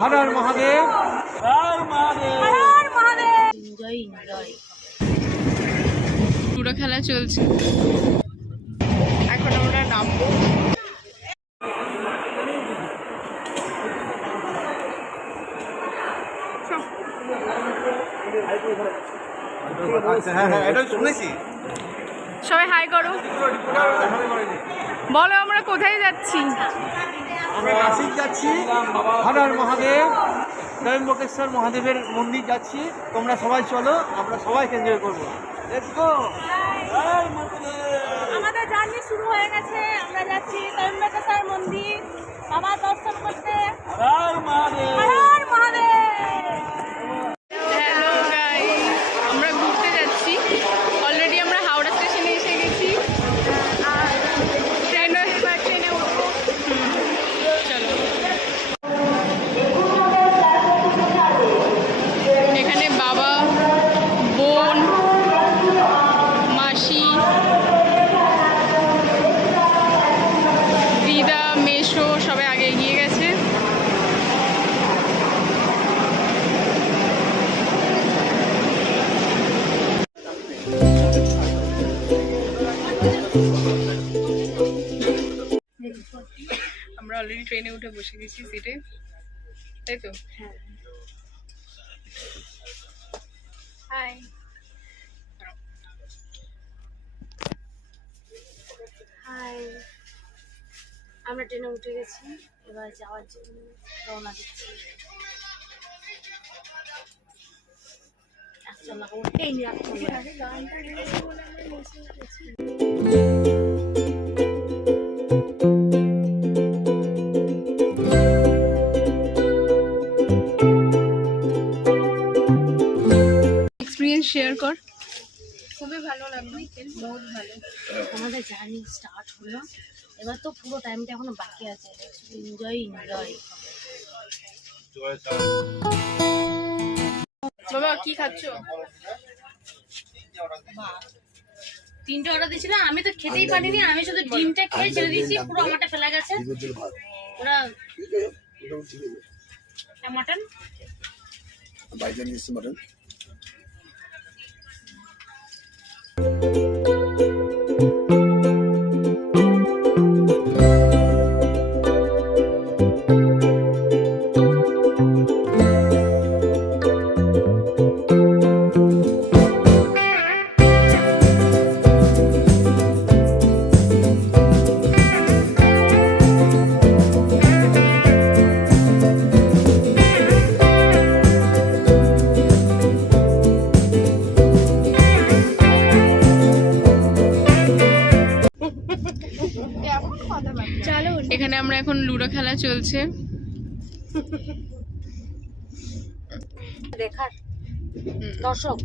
হর Har Mahadev, Har Mahadev, Har Mahadev. Enjoy enjoy. পুরো খেলা চলছে, এখন আমরা নামবো। সবাই হাই করো, বলো আমরা কোথায় যাচ্ছি। আমরা নাসিক যাচ্ছি, হর হর মহাদেব, ত্রয়ম্বকেশ্বর মহাদেবের মন্দির যাচ্ছি। তোমরা সবাই চলো, আমরা সবাইকে এনজয় করবো। Let's go. আমাদের জার্নি শুরু হয়ে গেছে, আমরা যাচ্ছি ত্রয়ম্বকেশ্বর মন্দির বাবা দর্শন করতে। হর মহাদেব, হর মহাদেব। হ্যালো গাইস, আমরা ঘুরতে যাচ্ছি। অলরেডি আমরা হাওড়া স্টেশনে এসে গেছি, আর ট্রেনে উঠবো। চলো, এখানে বাবা, বোন, মাসি, দিদা, মেশো সবাই আগে এগিয়ে গেছে। আমরা অলরেডি ট্রেনে উঠে বসে গেছি সিটে, তাই তো? হ্যাঁ, হাই। হাই, আমরা ট্রেনে উঠে গেছি, এবার যাওয়ার জন্য রওনা দিচ্ছি। চলো, উঠেই নি এক্সপিরিয়েন্স শেয়ার কর। খুবই ভালো লাগলো, বহুত ভালো। আমাদের জার্নি স্টার্ট হলো, এবার তো পুরো টাইমটা এখনো বাকি আছে। Enjoy enjoy. বাবা কি খাচ্ছো? 3টে অর্ডার দিয়েছিলাম, আমি তো খেতেই পারিনি, আমি শুধু ডিমটা খেয়ে ছেড়ে দিয়েছি, পুরো আমারটা ফেলা গেছে। ওরা মাটন মটন এখানে আমরা এখন লুডো খেলা চলছে। দেখার দর্শক।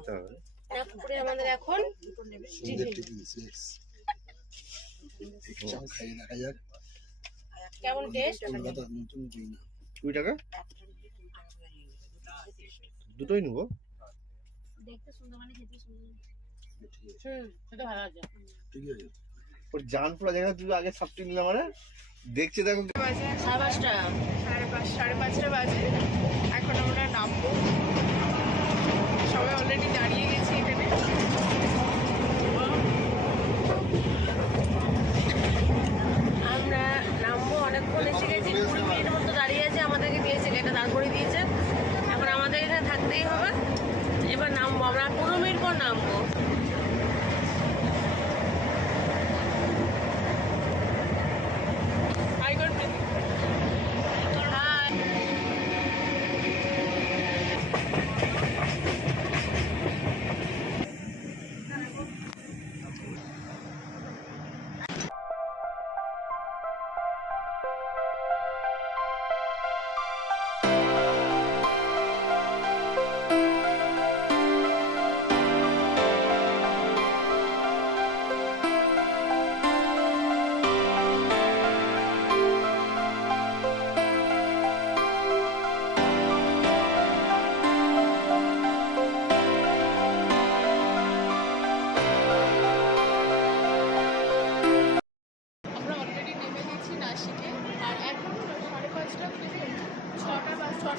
নিতে হবে। নাগপুরে আমাদের এখন কেমন টেস্ট? 20 টাকা দুটোই নেবো। দেখতে সুন্দর মানে খেতে সুন্দর। সেটা ভালো আছে। ওর জান পুরো জায়গা তুই আগে সাপটি নিলাম মানে দেখছে দেখো। বাজে 5:30। 5:30 বাজে। এখন আমরা নামবো, সবাই অলরেডি দাঁড়িয়ে গেছি এখানে। আমরা নামবো, অনেকক্ষণ এসে গেছি, 20 মিনিটের মতো দাঁড়িয়ে আছে, আমাদেরকে দিয়েছে এটা দাঁড় করে দিয়েছে। এখন আমাদের এখানে থাকতেই হবে। এবার নামবো, আমরা 15 মিনিট পর নামবো। হাই কর প্রীতি। হাই। আমরা অলরেডি নেমে গেছি নাসিকে, আর এখন 5:30 থেকে 6টা বাজতে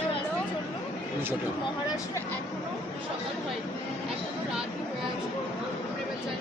চললো। কিন্তু মহারাষ্ট্রে এখনো সকাল হয়নি, এখনো রাতই হয়ে আছে। আমরা এবার যাই।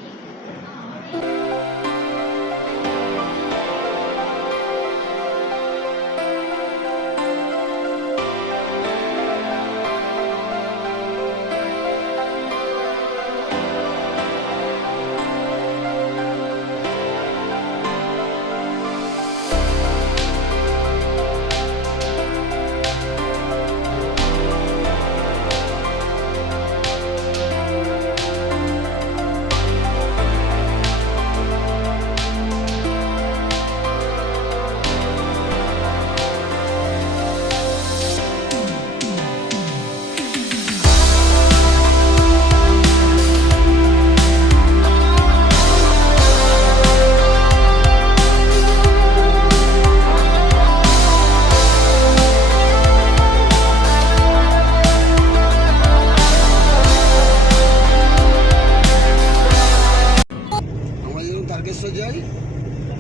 আমরা যখন তারকেশ্বর যাই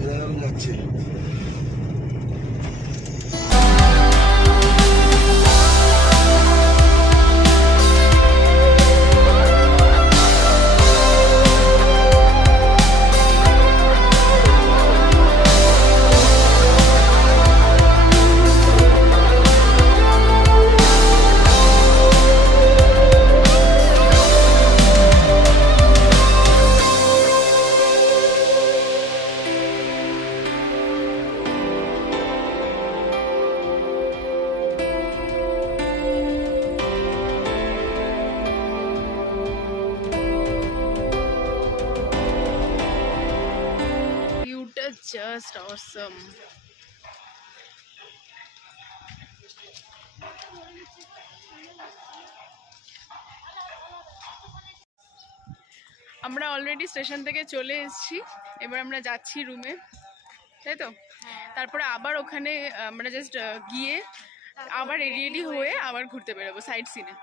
এরকম যাচ্ছে। Viewটা just awesome. আমরা অলরেডি স্টেশন থেকে চলে এসেছি, এবার আমরা যাচ্ছি রুমে, তাই তো? তারপরে আবার ওখানে আমরা জাস্ট গিয়ে আবার রেডি হয়ে আবার ঘুরতে বেরোবো সাইড সিনে।